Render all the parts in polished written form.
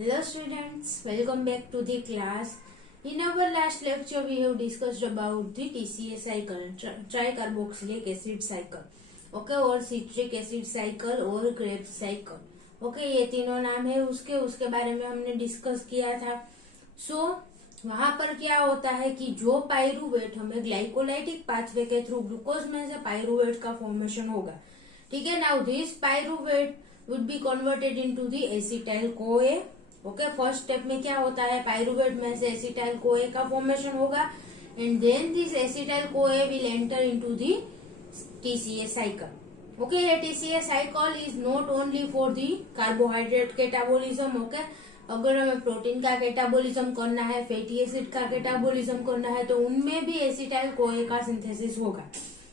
Hello students, welcome back to the class. In our last lecture we have discussed about the TCA cycle, tricarboxylic acid cycle, okay, और citric acid cycle और Krebs cycle, okay, ये तीनों नाम है उसके बारे में हमने डिस्कस किया था. वहां पर क्या होता है कि जो पायरुवेट हमें ग्लाइकोलाइटिक पाथवे के थ्रू ग्लूकोज में से पायरुवेट का फॉर्मेशन होगा, ठीक है. Now this pyruvate would be converted into the acetyl कोए. ओके, फर्स्ट स्टेप में क्या होता है, पायरुवेट में से एसिटाइल कोए का फॉर्मेशन होगा and then this acetyl CoA will enter into the TCA cycle. Okay, ये TCA cycle is not only for the carbohydrate catabolism. Okay, अगर हमें प्रोटीन का कैटाबोलिज्म करना है, फैटी एसिड का कैटाबोलिज्म करना है, तो उनमें भी एसिटाइल कोए का सिंथेसिस होगा,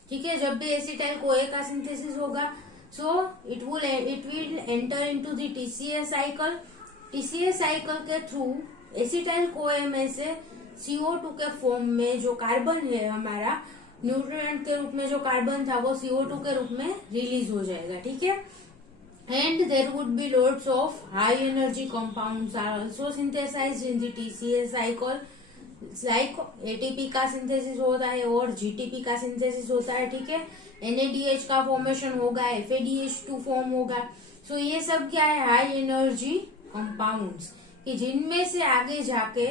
ठीक है. जब भी एसिटाइल कोए का सिंथेसिस होगा, सो it will enter into the TCA cycle. TCA cycle के थ्रू एसिटाइल कोए में से CO2 के फॉर्म में जो कार्बन है हमारा न्यूट्रिएंट के रूप में जो कार्बन था वो CO2 के रूप में रिलीज हो जाएगा, ठीक है. And there would be loads of high energy compounds are also synthesized in the TCA cycle. Like ATP का सिंथेसिस होता है और जीटीपी का सिंथेसिस होता है, ठीक है. NADH का फॉर्मेशन होगा, FADH2 फॉर्म होगा. सो ये सब क्या है, हाई एनर्जी कंपाउंड्स, कि जिनमें से आगे जाके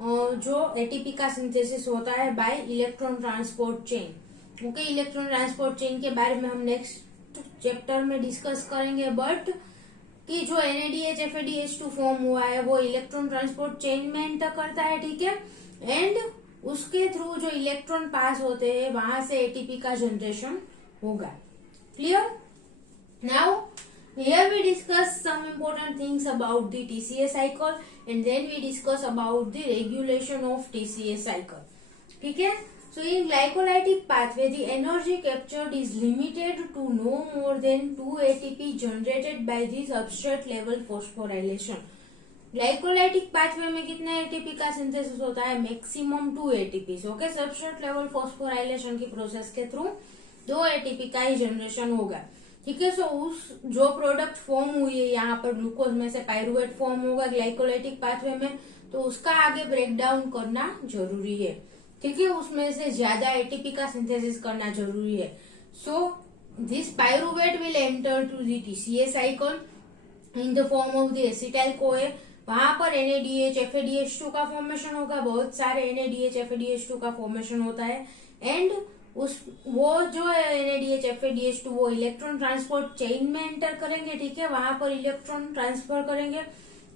जो एटीपी का सिंथेसिस होता है bye electron transport chain. Okay, electron transport chain के बारे में हम नेक्स्ट चैप्टर में डिस्कस करेंगे. बट कि जो NADH FADH2 फॉर्म हुआ है वो इलेक्ट्रॉन ट्रांसपोर्ट चेन में एंटर करता है, ठीक है. एंड उसके थ्रू जो इलेक्ट्रॉन पास होते हैं वहां से एटीपी का जनरेशन होगा. Clear? Now here we discuss some important things about the TCA cycle and then we discuss about the regulation of TCA cycle. ठीक है. So in glycolytic pathway the energy captured is limited to no more than 2 ATP generated by the substrate level phosphorylation. Glycolytic pathway में कितने ATP का synthesis होता है, maximum 2 ATP. Okay, substrate level phosphorylation की process के through 2 ATP का ही generation होगा, ठीक है. सो उस जो प्रोडक्ट फॉर्म हुई है यहाँ पर ग्लूकोज में से पायरुवेट फॉर्म होगा ग्लाइकोलाइटिक पाथवे में, तो उसका आगे ब्रेक डाउन करना जरूरी है, ठीक है. उसमें से ज्यादा एटीपी का सिंथेसिस करना जरूरी है. So this pyruvate will enter to the TCA cycle in the form of the acetyl CoA. वहां पर NADH FADH2 का फॉर्मेशन होगा, बहुत सारे NADH FADH2 का फॉर्मेशन होता है. एंड वो जो NADH FADH2 वो इलेक्ट्रॉन ट्रांसपोर्ट चेन में एंटर करेंगे, ठीक है. वहां पर इलेक्ट्रॉन ट्रांसफर करेंगे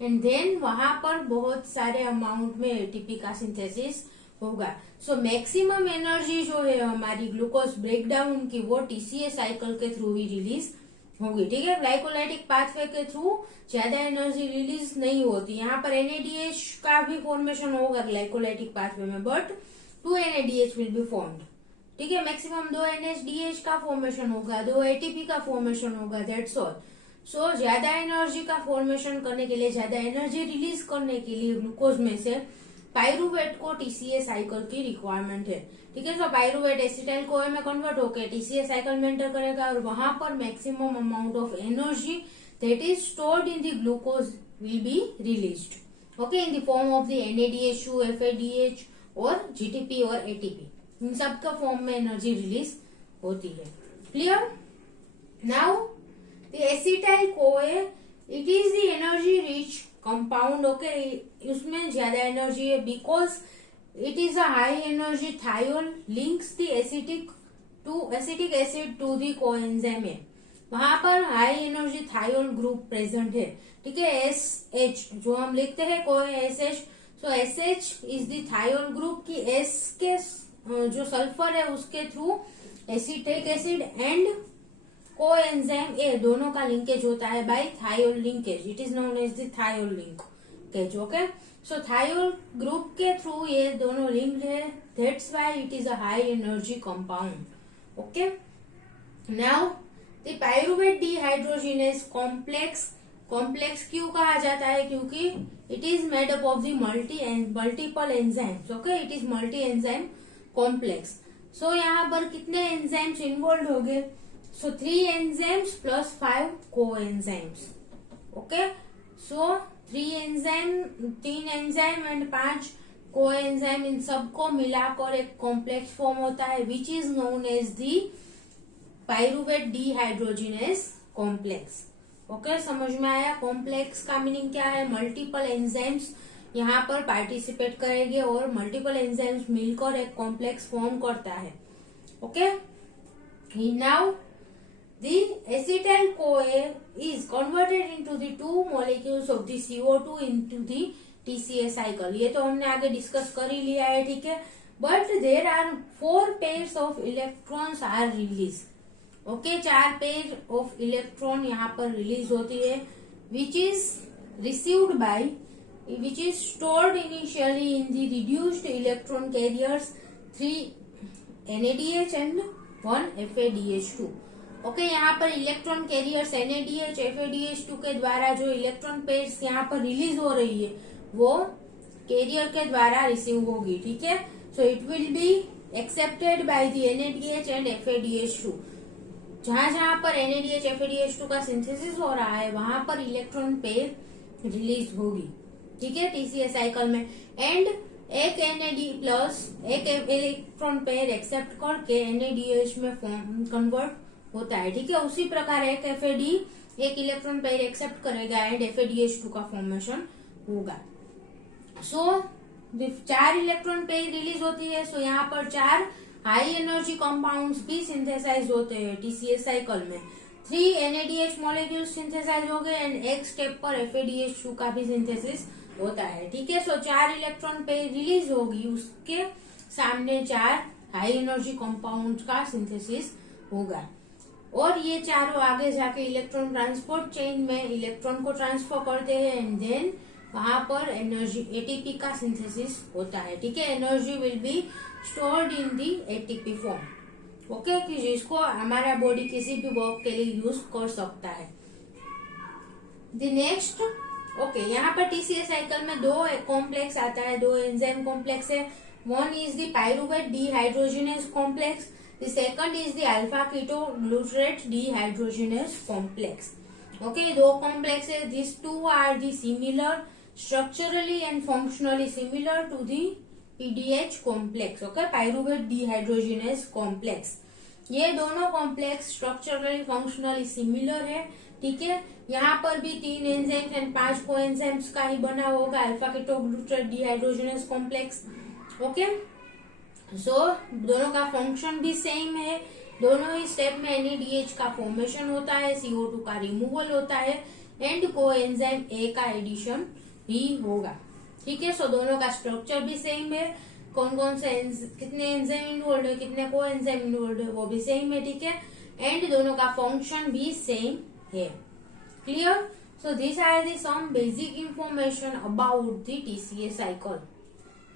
एंड देन वहां पर बहुत सारे अमाउंट में एटीपी का सिंथेसिस होगा. सो मैक्सिमम एनर्जी जो है हमारी ग्लूकोज ब्रेकडाउन की वो टीसीए साइकिल के थ्रू ही रिलीज होगी, ठीक है. ग्लाइकोलाइटिक पाथवे के थ्रू ज्यादा एनर्जी रिलीज नहीं होती. यहाँ पर NADH का भी फॉर्मेशन होगा ग्लाइकोलाइटिक पाथवे में, but 2 NADH will be formed, ठीक है. मैक्सिमम 2 NADH का फॉर्मेशन होगा, 2 ATP का फॉर्मेशन होगा, दैट्स ऑल. सो ज्यादा एनर्जी का फॉर्मेशन करने के लिए, ज्यादा एनर्जी रिलीज करने के लिए ग्लूकोज में से पायरुवेट को टीसीए साइकिल की रिक्वायरमेंट है, ठीक है. सो पायरुवेट एसिटाइल कोए में कन्वर्ट होकर टीसीए साइकिल में एंटर करेगा और वहां पर maximum amount of energy that is stored in the glucose will be released, okay, in the form of the NADH2 FADH और GTP और ATP. इन सब का फॉर्म में एनर्जी रिलीज होती है. Clear? Now the acetyl CoA it is the energy rich compound. Okay, उसमें ज्यादा एनर्जी है because it is a high energy thiol links the acetic acid to the coenzyme. वहां पर high energy thiol group present है, ठीक है. SH जो हम लिखते हैं CoA SH, so SH is the thiol group की S के जो सल्फर है उसके through acetic acid and coenzyme A दोनों का लिंकेज होता है by thiol linkage. It is known as the thiol linkage. Okay, so thiol group के थ्रू ये दोनों लिंक्ड है, that's why it is a high energy compound. Okay, now the pyruvate dehydrogenase complex क्यों कहा जाता है, क्योंकि it is made up of the multiple enzymes. Okay, it is multi enzyme complex. So यहाँ पर कितने एंजाइम्स इन्वॉल्व हो गए, so 3 enzymes plus 5 coenzymes. Okay, so 3 enzymes तीन एंजाइम एंड 5 कोएंजाइम, इन सबको मिलाकर एक कॉम्प्लेक्स फॉर्म होता है which is known as the pyruvate dehydrogenase complex. Okay, समझ में आया? कॉम्प्लेक्स का मीनिंग क्या है? मल्टीपल एंजाइम्स यहाँ पर पार्टिसिपेट करेंगे और मल्टीपल एंजाइम्स मिलकर एक कॉम्प्लेक्स फॉर्म करता है। Okay, now the acetyl CoA is converted into the two molecules of the CO2 into the TCA cycle। ये तो हमने आगे डिस्कस कर ही लिया है, ठीक है। But there are 4 pairs of electrons are released। Okay, 4 pair of electron यहाँ पर रिलीज होती है which is received by, which is stored initially in the reduced electron carriers 3 NADH and 1 FADH2। Okay, यहाँ पर इलेक्ट्रॉन कैरियर्स NADH FADH2 के द्वारा जो electron pairs यहाँ पर रिलीज हो रही है वो कैरियर के द्वारा रिसीव होगी, ठीक है। So it will be accepted by the NADH and FADH2। जहां जहां पर NADH FADH2 का सिंथेसिस हो रहा है वहां पर इलेक्ट्रॉन पेयर रिलीज होगी, ठीक है, TCA साइकिल में। एंड एक NAD प्लस एक इलेक्ट्रॉन पेयर एक्सेप्ट करके NADH में कन्वर्ट होता है, ठीक है। उसी प्रकार एक FAD एक इलेक्ट्रॉन पेयर एक्सेप्ट करेगा एंड FADH2 का फॉर्मेशन होगा। सो 4 इलेक्ट्रॉन पेयर रिलीज होती है। सो यहाँ पर 4 हाई एनर्जी कंपाउंड्स भी सिंथेसाइज होते हैं TCA साइकिल में। 3 NADH मॉलिक्यूल सिंथेसाइज हो गए एंड एक स्टेप पर FADH2 का भी सिंथेसिस होता है, ठीक है। सो 4 इलेक्ट्रॉन पेयर रिलीज होगी, उसके सामने 4 हाई एनर्जी कंपाउंड का सिंथेसिस होगा और ये चारों आगे जाके इलेक्ट्रॉन ट्रांसपोर्ट चेन में इलेक्ट्रॉन को ट्रांसफर करते हैं एंड देन वहां पर एनर्जी ATP का सिंथेसिस होता है, ठीक है। Energy will be stored in the ATP form, okay, कि जिसको हमारा बॉडी किसी भी वर्क के लिए यूज कर सकता है। द नेक्स्ट, ओके, यहाँ पर TCA साइकिल में 2 कॉम्प्लेक्स आता है, 2 एंजाइम कॉम्प्लेक्स है। One is the pyruvate dehydrogenase complex, the second is the alpha keto glutarate dehydrogenase complex. Okay, 2 complex है। This two are the similar structurally and functionally similar to the PDH complex, okay, pyruvate dehydrogenase complex। ये दोनों complex structurally functionally similar है, ठीक है। यहाँ पर भी 3 enzymes and 5 coenzymes का ही बना होगा alpha ketoglutarate dehydrogenase complex, okay. So दोनों का फंक्शन भी सेम है, दोनों ही स्टेप में NADH का फॉर्मेशन होता है, CO2 का रिमूवल होता है एंड कोएंजाइम A का एडिशन भी होगा, ठीक है। सो दोनों का स्ट्रक्चर भी सेम है, कौन कौन से कितने एंजाइम इन्वॉल्व है, कितने कोएंजाइम इन्वॉल्व है वो भी सेम है, ठीक है। एंड दोनों का फंक्शन भी सेम है, clear. So this are the some basic information about the TCA cycle.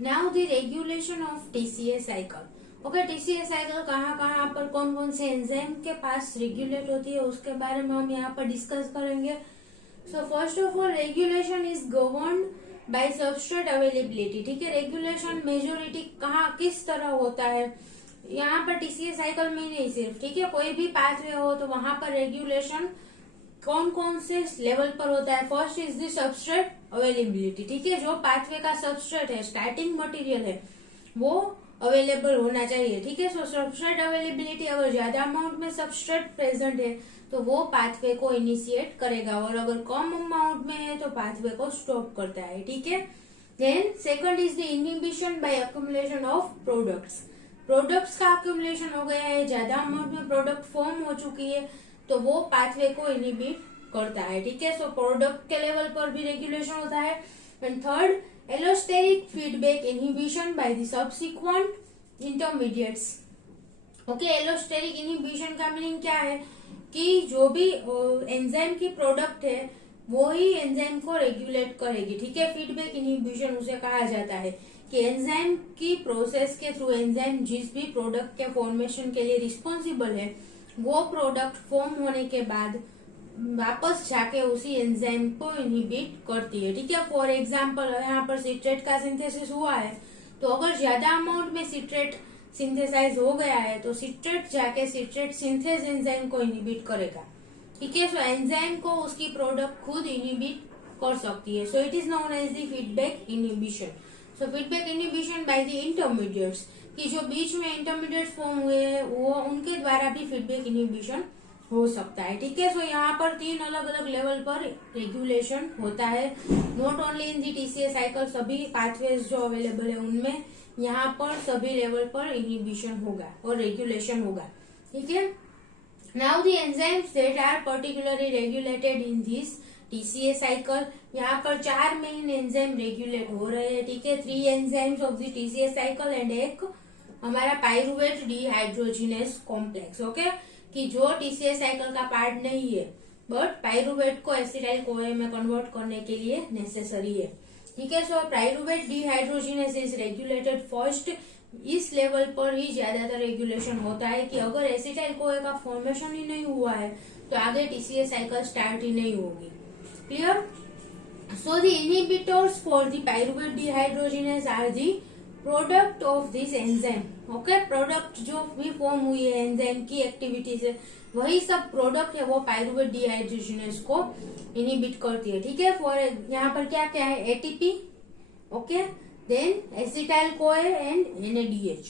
Now the regulation of TCA cycle. Okay, TCA cycle कहाँ पर कौन कौन से एंजाइम के पास रेगुलेट होती है उसके बारे में हम यहाँ पर डिस्कस करेंगे। So first of all, regulation is governed by substrate availability, ठीक है। रेगुलेशन मेजोरिटी कहाँ किस तरह होता है यहाँ पर TCA साइकिल में नहीं सिर्फ, ठीक है, कोई भी पाथवे हो तो वहां पर रेगुलेशन कौन कौन से लेवल पर होता है। First is the substrate availability, ठीक है, जो पाथवे का सबस्ट्रेट है, स्टार्टिंग मटेरियल है, वो अवेलेबल होना चाहिए, ठीक है। सो सबस्ट्रेट अवेलेबिलिटी, अगर ज्यादा अमाउंट में सबस्ट्रेट प्रेजेंट है तो वो पाथवे को इनिशिएट करेगा और अगर कम अमाउंट में है तो पाथवे को स्टॉप करता है, ठीक है। Then second is the inhibition by accumulation of products. Products का अक्यूमुलेशन हो गया है, ज्यादा अमाउंट में प्रोडक्ट फॉर्म हो चुकी है तो वो पाथवे को इनहिबिट करता है, ठीक है। सो प्रोडक्ट के लेवल पर भी रेगुलेशन होता है। And third, allosteric feedback inhibition by the subsequent intermediates. Okay, allosteric inhibition का मीनिंग क्या है कि जो भी एंजाइम की प्रोडक्ट है वो ही एंजाइम को रेगुलेट करेगी, ठीक है। फीडबैक इनहिबिशन उसे कहा जाता है कि एंजाइम की प्रोसेस के थ्रू एंजाइम जिस भी प्रोडक्ट के फॉर्मेशन के लिए रिस्पॉन्सिबल है वो प्रोडक्ट फॉर्म होने के बाद वापस जाके उसी एंजाइम को इनहिबिट करती है, ठीक है। फॉर एग्जाम्पल यहाँ पर सिट्रेट का सिंथेसिस हुआ है तो अगर ज्यादा अमाउंट में सिट्रेट सिंथेसाइज हो गया है तो सिट्रेट जाके सिट्रेट सिंथेस एंजाइम को इनहिबिट करेगा, ठीक है। सो एंजाइम को उसकी प्रोडक्ट खुद इनहिबिट कर सकती है। So it is known as the feedback inhibition. So feedback inhibition by the intermediates, कि जो बीच में इंटरमीडिएट फॉर्म हुए हैं वो उनके द्वारा भी फीडबैक इनहिबिशन हो सकता है। ठीक है, सो यहाँ पर 3 अलग अलग लेवल पर रेगुलेशन होता है, not only in the TCA cycle, सभी पाथवेज जो अवेलेबल है उनमें यहाँ पर सभी लेवल पर इनहिबिशन होगा और रेगुलेशन होगा। ठीक है, now the enzymes that are particularly regulated in this TCA cycle, यहाँ पर 4 मेन एंजाइम रेगुलेट हो रहे हैं। ठीक है, 3 enzymes of the TCA cycle and एक हमारा पायरुवेट डिहाइड्रोजिनेस कॉम्प्लेक्स। ओके, कि जो टीसीए साइकिल का पार्ट नहीं है बट पायरुवेट को एसिटाइल कोए में कन्वर्ट करने के लिए नेसेसरी है। ठीक है, so pyruvate dehydrogenase is regulated first. इस लेवल पर ही ज्यादातर रेगुलेशन होता है कि अगर एसिटाइल कोए का फॉर्मेशन ही नहीं हुआ है तो आगे टीसीए साइकिल स्टार्ट ही नहीं होगी। Clear? So the inhibitors for the pyruvate dehydrogenase are the product of this enzyme. Okay, product जो भी फॉर्म हुई है एंजाइम की एक्टिविटी से, वही सब प्रोडक्ट है वो पायरुवेट डिहाइड्रोजिनेस को इनहिबिट करती है। ठीक है, फॉर यहाँ पर क्या क्या है, ATP, okay, then acetyl CoA and NADH.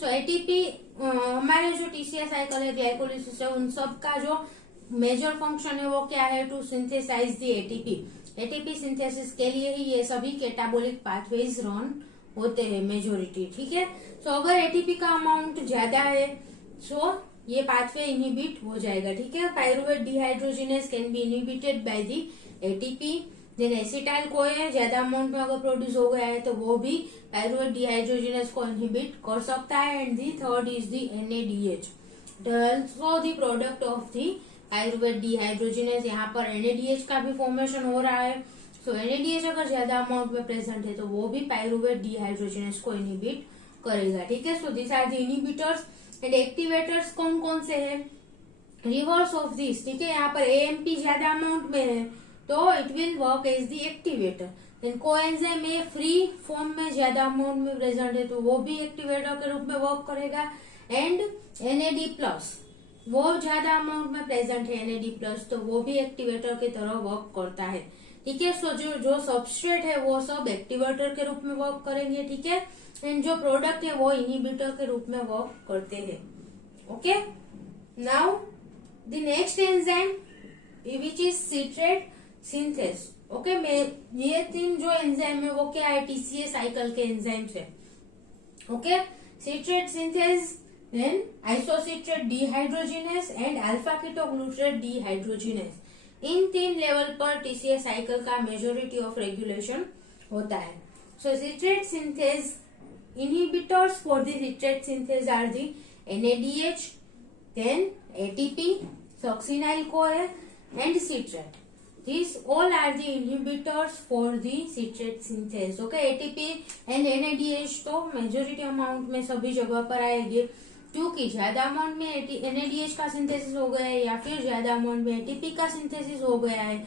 So ATP हमारे जो टीसीए साइकिल है, ग्लाइकोलिसिस है, उन सब का जो मेजर फंक्शन है वो क्या है, to synthesize the ATP. ATP synthesis के लिए ही ये सभी कैटाबोलिक पाथवेज रन होते हैं मेजोरिटी। ठीक है, सो अगर एटीपी का अमाउंट ज्यादा है सो ये पाथवे इनहिबिट हो जाएगा। ठीक है, pyruvate dehydrogenase can be inhibited by the ATP. Then acetyl CoA ज्यादा अमाउंट में अगर प्रोड्यूस हो गया है तो वो भी पायरुवेट डिहाइड्रोजिनेस को इनहिबिट कर सकता है। And the third is the NADH, also the product of the pyruvate dehydrogenase. यहाँ पर एनएडीएच का भी फॉर्मेशन हो रहा है। सो एनएडीएच अगर ज्यादा अमाउंट में प्रेजेंट है तो वो भी पायरुवेट डिहाइड्रोजिनेस को इनहिबिट करेगा। ठीक है, so this are the inhibitors and activators कौन कौन से हैं, रिवर्स ऑफ दिस। ठीक है, यहाँ पर एएमपी ज्यादा अमाउंट में है तो it will work as the activator. Then coenzyme A free form में ज्यादा अमाउंट में प्रेजेंट है तो वो भी एक्टिवेटर के रूप में वर्क करेगा। एंड एनएडी प्लस वो ज्यादा अमाउंट में प्रेजेंट है एनएडी प्लस, तो वो भी एक्टिवेटर की तरह वर्क करता है। ठीक है, सो जो सबस्ट्रेट है वो सब एक्टिवेटर के रूप में वर्क करेंगे। ठीक है, एंड जो प्रोडक्ट है वो इनहिबिटर के रूप में वर्क करते हैं। Okay, now the next enzyme which is citrate synthase. Okay, ये 3 जो एंजाइम है वो क्या है, टीसीए साइकिल के एंजाइम्स है। Okay, citrate synthase, then isocitrate dehydrogenase and alpha ketoglutarate dehydrogenase. इन 3 लेवल पर टीसीए साइकिल का मेजोरिटी ऑफ रेगुलेशन होता है। So citrate synthase inhibitors for the citrate synthase are the NADH, then ATP, succinyl CoA and citrate. These all are the inhibitors for the citrate synthase. Okay, ATP and NADH तो majority amount में सभी जगह पर आएंगे, क्योंकि ज्यादा amount में NADH का सिंथेसिस हो गया है या फिर ज्यादा अमाउंट में ATP का सिंथेसिस हो गया है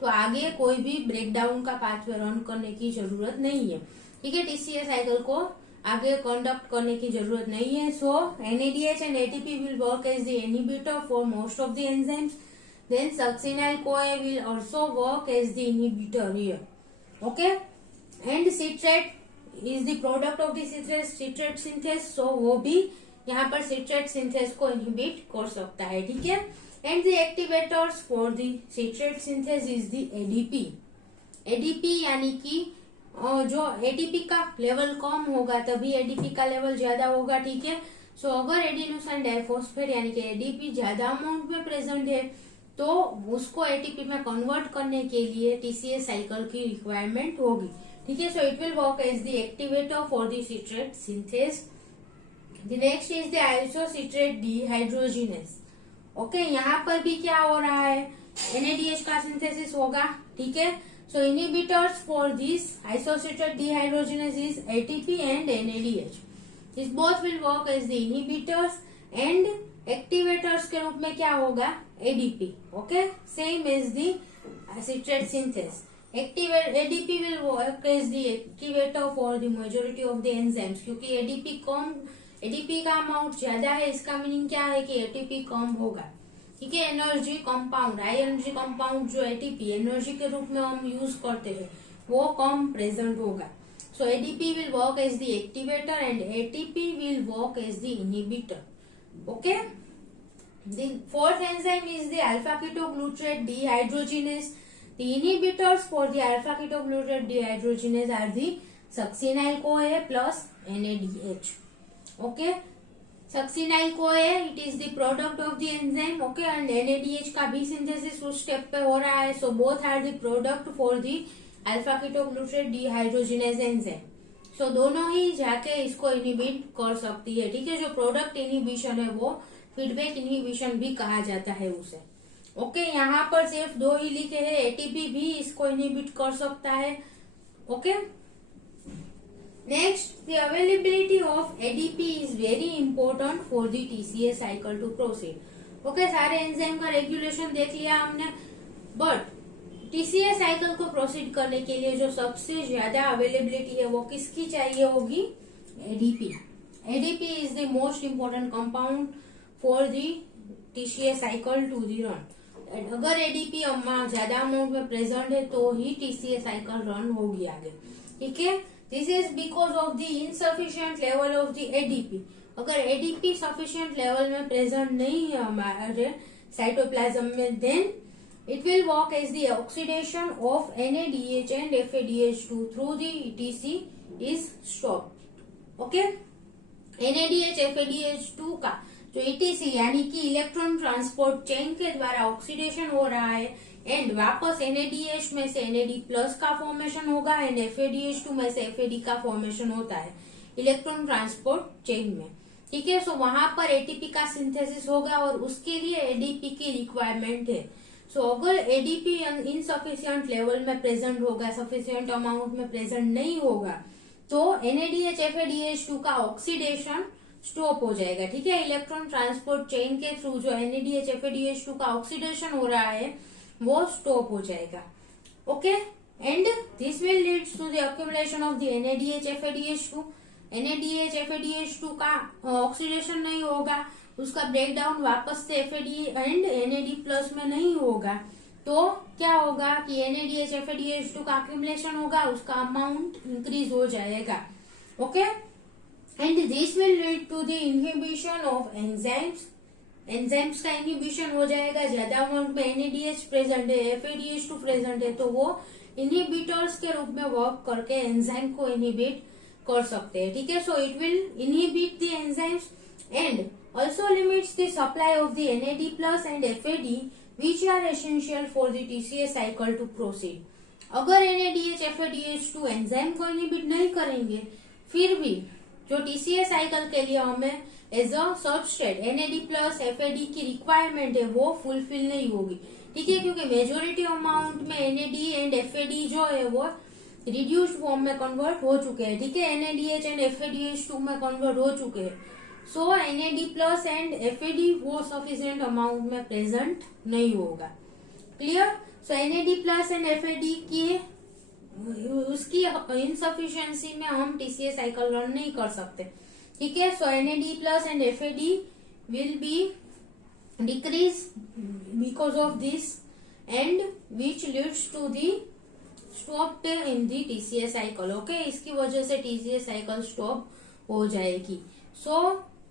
तो आगे कोई भी ब्रेकडाउन का पाथवे रन करने की जरूरत नहीं है। ठीक है, टीसीए साइकिल को आगे कंडक्ट करने की जरूरत नहीं है। So NADH and ATP will work as the inhibitor for most of the enzymes. Then succinyl CoA will also work as the inhibitor here. Okay, and citrate is the product of the citrate synthase, so वो भी यहाँ पर citrate synthase को inhibit कर सकता है। ठीक है, and the activators for the citrate synthase is the ADP. ADP यानी कि जो एटीपी का लेवल कम होगा तभी एडीपी का लेवल ज्यादा होगा। ठीक है, सो अगर एडिनोसाइन डाइफॉस्फेट यानी कि एडीपी ज्यादा अमाउंट में प्रेजेंट है तो उसको एटीपी में कन्वर्ट करने के लिए टीसीए साइकिल की रिक्वायरमेंट होगी। ठीक है, so it will work as the activator for the citrate synthase. The next is the isocitrate dehydrogenase. Okay, यहाँ पर भी क्या हो रहा है, एनएडीएच का सिंथेसिस होगा। ठीक है, so inhibitors for this isocitrate dehydrogenase is ATP and NADH. These both will work as the inhibitors and activators के रूप में क्या होगा, ADP. Okay, same as the citrate synthase. ADP will work as the activator for the majority of the enzymes, क्योंकि ADP का amount ज्यादा है, इसका मीनिंग क्या है कि ATP कम होगा। ठीक है। Energy compound, high energy compound जो एटीपी एनर्जी के रूप में हम यूज करते हैं वो कम प्रेजेंट होगा। So ADP will work as the activator and ATP will work as the inhibitor. Okay, the fourth enzyme is the alpha ketoglutarate dehydrogenase. The inhibitors for the alpha ketoglutarate dehydrogenase are the succinyl CoA plus NADH. Okay, succinyl CoA it is the product of the enzyme. Okay, and NADH का भी synthesis उस step पे हो रहा है. So both are the product for the alpha ketoglutarate dehydrogenase enzyme. So दोनों ही जाके इसको इनहिबिट कर सकती है। ठीक है, जो प्रोडक्ट इनहिबिशन है वो फीडबैक इनहिबिशन भी कहा जाता है उसे। ओके, यहाँ पर सिर्फ दो ही लिखे हैं, एटीपी भी इसको इनहिबिट कर सकता है। Okay, next, the availability of ADP is very important for the TCA cycle to proceed. Okay, सारे एंजाइम का रेगुलेशन देख लिया हमने, बट टीसीए साइकिल को प्रोसीड करने के लिए जो सबसे ज्यादा अवेलेबिलिटी है वो किसकी चाहिए होगी? ADP. ADP is the most important compound for the TCA cycle to the run. अगर एडीपी ज्यादा अमाउंट में प्रेजेंट है तो ही टीसीए साइकिल रन होगी आगे। ठीक है, this is because of the insufficient level of the ADP. अगर एडीपी सफिशिएंट लेवल में प्रेजेंट नहीं है हमारे साइटोप्लाज्म में, then it will work as the oxidation of NADH and FADH2 through the ETC is stopped. Okay, NADH FADH2 का जो ETC यानी कि इलेक्ट्रॉन ट्रांसपोर्ट चेन के द्वारा ऑक्सीडेशन हो रहा है एंड वापस NADH में से NAD प्लस का फॉर्मेशन होगा एंड FADH2 में से FAD का फॉर्मेशन होता है इलेक्ट्रॉन ट्रांसपोर्ट चेन में। ठीक है, सो वहां पर एटीपी का सिंथेसिस होगा और उसके लिए एडीपी की रिक्वायरमेंट है। सो अगर एडीपी इनसफिशिएंट लेवल में प्रेजेंट होगा, सफिशिएंट अमाउंट में प्रेजेंट नहीं होगा, तो NADH FADH2 का ऑक्सीडेशन स्टॉप हो जाएगा। ठीक है, इलेक्ट्रॉन ट्रांसपोर्ट चेन के थ्रू जो NADH FADH2 का ऑक्सीडेशन हो रहा है वो स्टॉप हो जाएगा। Okay, and this will leads to the accumulation of the NADH FADH2। NADH FADH2 का ऑक्सीडेशन नहीं होगा, उसका ब्रेकडाउन वापस से FAD एंड NAD प्लस में नहीं होगा, तो क्या होगा कि NADH FADH2 का एक्यूमुलेशन होगा, उसका अमाउंट इंक्रीज हो जाएगा। Okay, and this will lead to the inhibition of enzymes. Enzymes का इनहिबिशन हो जाएगा, ज्यादा अमाउंट में NADH प्रेजेंट है, FADH2 प्रेजेंट है, तो वो इनहिबिटर्स के रूप में वर्क करके एंजाइम को इनहिबिट कर सकते हैं। ठीक है, so it will inhibit the enzymes and also limits the supply of the NAD plus and FAD which are essential for the TCA cycle to proceed. अगर NADH FADH2 एंजाइम को inhibit नहीं करेंगे, फिर भी जो TCA साइकिल के लिए हमें as a substrate NAD plus FAD की रिक्वायरमेंट है वो फुलफिल नहीं होगी। ठीक है, क्योंकि मेजोरिटी अमाउंट में NAD एंड FAD जो है वो रिड्यूस्ड फॉर्म में कन्वर्ट हो चुके हैं। ठीक है, NADH एंड FADH2 में कन्वर्ट हो चुके हैं। सो NAD प्लस एंड FAD वो सफिशिएंट अमाउंट में प्रेजेंट नहीं होगा। Clear? So NAD plus and FAD की उसकी इनसफिशिएंसी में हम TCA साइकिल रन नहीं कर सकते। ठीक है, so NAD plus and FAD will be decrease because of this and which leads to the stop in the TCA cycle. Okay, इसकी वजह से TCA साइकिल स्टॉप हो जाएगी। सो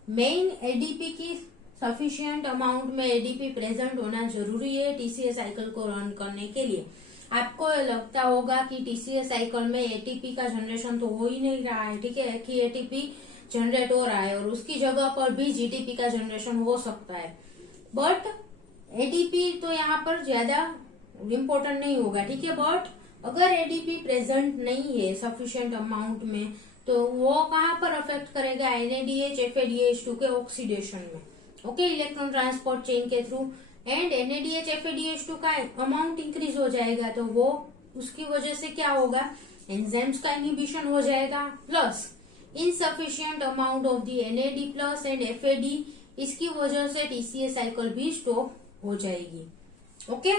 मेन एडीपी की सफिशिएंट अमाउंट में एडीपी प्रेजेंट होना जरूरी है टीसीए साइकिल को रन करने के लिए। आपको लगता होगा कि टीसीए साइकिल में एटीपी का जनरेशन तो हो ही नहीं रहा है। ठीक है, कि एटीपी जनरेट हो रहा है और उसकी जगह पर भी जीटीपी का जनरेशन हो सकता है, बट एडीपी तो यहाँ पर ज्यादा इम्पोर्टेंट नहीं होगा। ठीक है, बट अगर एडीपी प्रेजेंट नहीं है सफिशिएंट अमाउंट में तो वो कहाँ पर अफेक्ट करेगा? NADH FADH2 के ऑक्सीडेशन में। ओके, इलेक्ट्रॉन ट्रांसपोर्ट चेन के थ्रू एंड NADH FADH2 का अमाउंट इंक्रीज हो जाएगा, तो वो उसकी वजह से क्या होगा? एंजाइम्स का इनहिबिशन हो जाएगा plus insufficient amount of the NAD plus and FAD, इसकी वजह से TCA साइकिल भी स्टॉप हो जाएगी। Okay,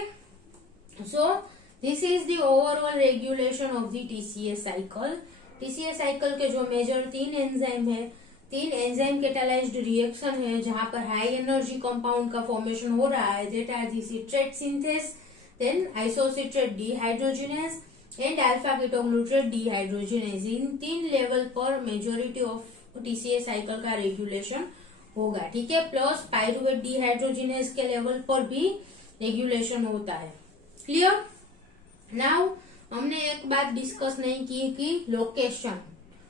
so this is the overall regulation of the TCA cycle. TCA cycle के जो मेजर 3 एंजाइम है तीन एंजाइम कैटालाइज्ड रिएक्शन है जहां पर हाई एनर्जी कंपाउंड का फॉर्मेशन हो रहा है, that are the citrate synthase, then isocitrate dehydrogenase and alpha ketoglutarate dehydrogenase. इन तीन लेवल पर मेजोरिटी ऑफ टीसीए साइकिल का रेगुलेशन होगा, ठीक है। प्लस पायरुवेट डिहाइड्रोजिनेज के लेवल पर भी रेगुलेशन होता है। क्लियर? नाउ हमने एक बात डिस्कस नहीं की कि लोकेशन,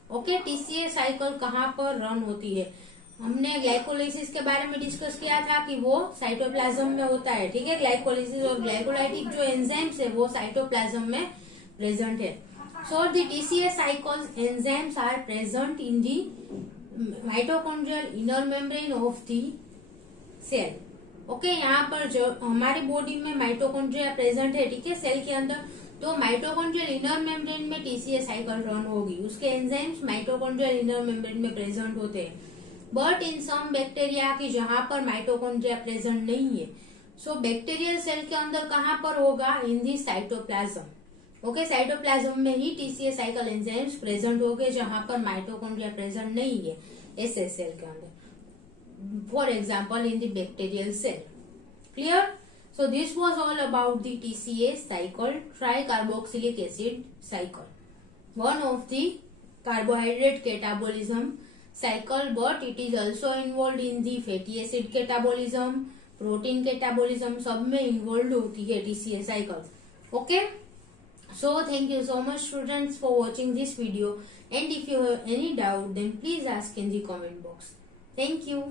ओके, टीसीए साइकिल कहाँ पर रन होती है। हमने ग्लाइकोलाइसिस के बारे में डिस्कस किया था कि वो साइटोप्लाज्म में होता है, ठीक है। ग्लाइकोलाइसिस और ग्लाइकोलाइटिक जो एंजाइम्स है वो साइटोप्लाज्म में प्रेजेंट है। So the TCA cycles enzymes are present in the mitochondrial inner membrane of the cell, okay. यहाँ पर जो हमारी बॉडी में माइटोकॉन्ड्रिया प्रेजेंट है, ठीक है, सेल के अंदर, तो माइटोकॉन्ड्रियल इनर मेम्ब्रेन में टीसीए साइकिल रन होगी। उसके एंजाइम्स माइटोकॉन्ड्रियल इनर मेम्ब्रेन में प्रेजेंट होते हैं। बट इन सम बैक्टीरिया की जहां पर माइटोकॉन्ड्रिया प्रेजेंट नहीं है, सो बैक्टीरियल सेल के अंदर कहां पर होगा, इन दी साइटोप्लाज्म, ओके। साइटोप्लाज्म में ही टीसीए साइकिल एंजाइम्स प्रेजेंट होंगे जहां पर माइटोकॉन्ड्रिया प्रेजेंट नहीं है ऐसे सेल के अंदर, for example in the bacterial cell. Clear? So this was all about the TCA cycle, tricarboxylic acid cycle, one of the carbohydrate catabolism cycle, but it is also involved in the fatty acid catabolism, protein catabolism, सब में involved होती है TCA cycle, okay? So thank you so much students for watching this video, and if you have any doubt then please ask in the comment box. Thank you.